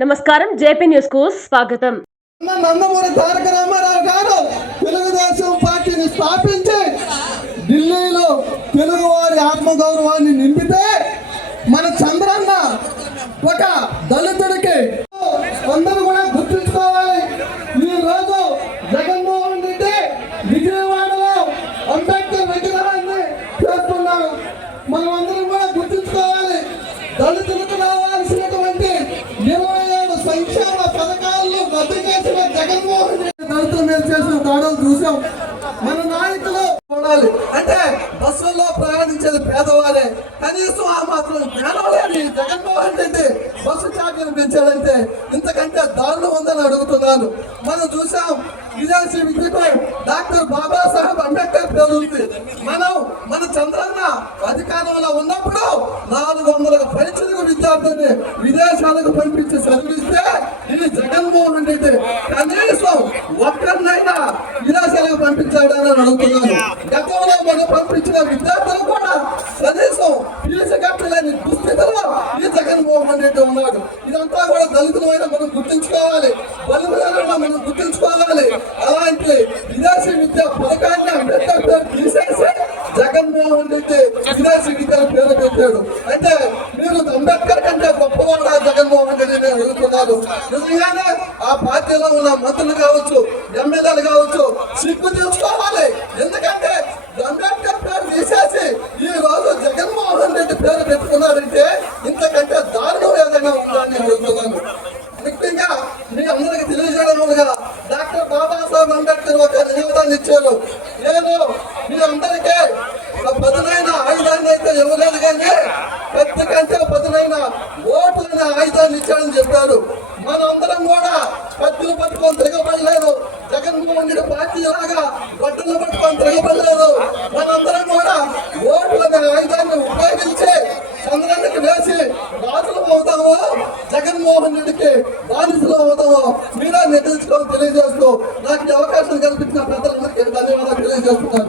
నమస్కారం జేపీ న్యూస్కు స్వాగతం నందమూరి తారక రామారావు గారు తెలుగుదేశం పార్టీని స్థాపించి ఢిల్లీలో తెలుగువారి ఆత్మగౌరవాన్ని నింపితే మన చంద్రన్న ఒక దళితుడికి మనం మన నాయకులు చూడాలి అంటే బస్సుల్లో ప్రయాణించేది పేదవారే. కనీసం ఆ మాత్రం జ్ఞానం లేని జగన్మోహన్ రెడ్డి బస్సు ఛార్జీలు పెంచాడంటే ఇంతకంటే దారుణం ఉందని అడుగుతున్నాను. మనం చూసాం విదేశీ విద్యపై డాక్టర్ బాబాసాహెబ్ అంబేద్కర్ పేరు ఉంది మనం మన చంద్రన్న అధికారంలో ఉన్నప్పుడు నాలుగు వందలకు పైచులకు విద్యార్థుల్ని విదేశాలకు పంపించి చదివిస్తే ఇది జగన్మోహన్ రెడ్డి. కానీ ఒక్కరినైనా విదేశాలకు పంపించాడని అడుగుతున్నాను. గతంలో మనం పంపించిన విద్యార్థులు కూడా కనీసం ఫీజు కట్టలేని దుస్థితిలో ఈ జగన్మోహన్ రెడ్డి ఉన్నాడు. ఇదంతా కూడా దళితులమైన మనం గుర్తుంచుకోవాలి. బలుగులను మనం గుర్తుంచుకోవాలి. అలాంటి విదేశీ విద్య పథకాన్ని అంబేద్కర్ పేరు తీసేసి జగన్మోహన్ రెడ్డి విదేశీ విద్యను పేరు పెట్టాడు. అంటే మీరు అంబేద్కర్ కంటే జగన్మోహన్ రెడ్డి మీద వెళ్తున్నారు నిజంగానే ఆ పార్టీలో ఉన్న మంత్రులు కావచ్చు ఎమ్మెల్యేలు కావచ్చు సిగ్గు తీసుకోవాలి ఎందుకంటే అంబేద్కర్ పేరు తీసేసి ఈ రోజు జగన్మోహన్ రెడ్డి పేరు పెట్టుకున్నారంటే ఇంతకంటే దారుణం ఏదైనా ఉందా నేను అడుగుతున్నాను ముఖ్యంగా మీ అందరికి తెలియజేయడం కదా డాక్టర్ బాబాసాహెబ్ అంబేద్కర్ ఒక నివేదన ఇచ్చారు. నేను మీ అందరికీ పదునైన ఆయుధాన్ని అయితే ఇవ్వలేదు కానీ పెద్ద కంటే పదునైన ఓటు అనే ఆయుధాన్ని ఇచ్చాడని చెప్పారు. మనందరం కూడా పత్తులు పట్టుకొని తిరగబడలేదు. జగన్మోహన్ రెడ్డి పార్టీ లాగా బట్టలు పట్టుకొని తిరగబడలేదు. మనందరం కూడా ఓటు అనే ఆయుధాన్ని ఉపయోగించి చంద్రానికి వేసి రాజులు అవుతామో జగన్మోహన్ రెడ్డికి బానిసలు అవుతామో మీరే నిర్ణయించుకోవాలని తెలియజేస్తూ నాకు అవకాశం కల్పించిన ప్రజలందరికీ ధన్యవాదాలు తెలియజేస్తున్నాను.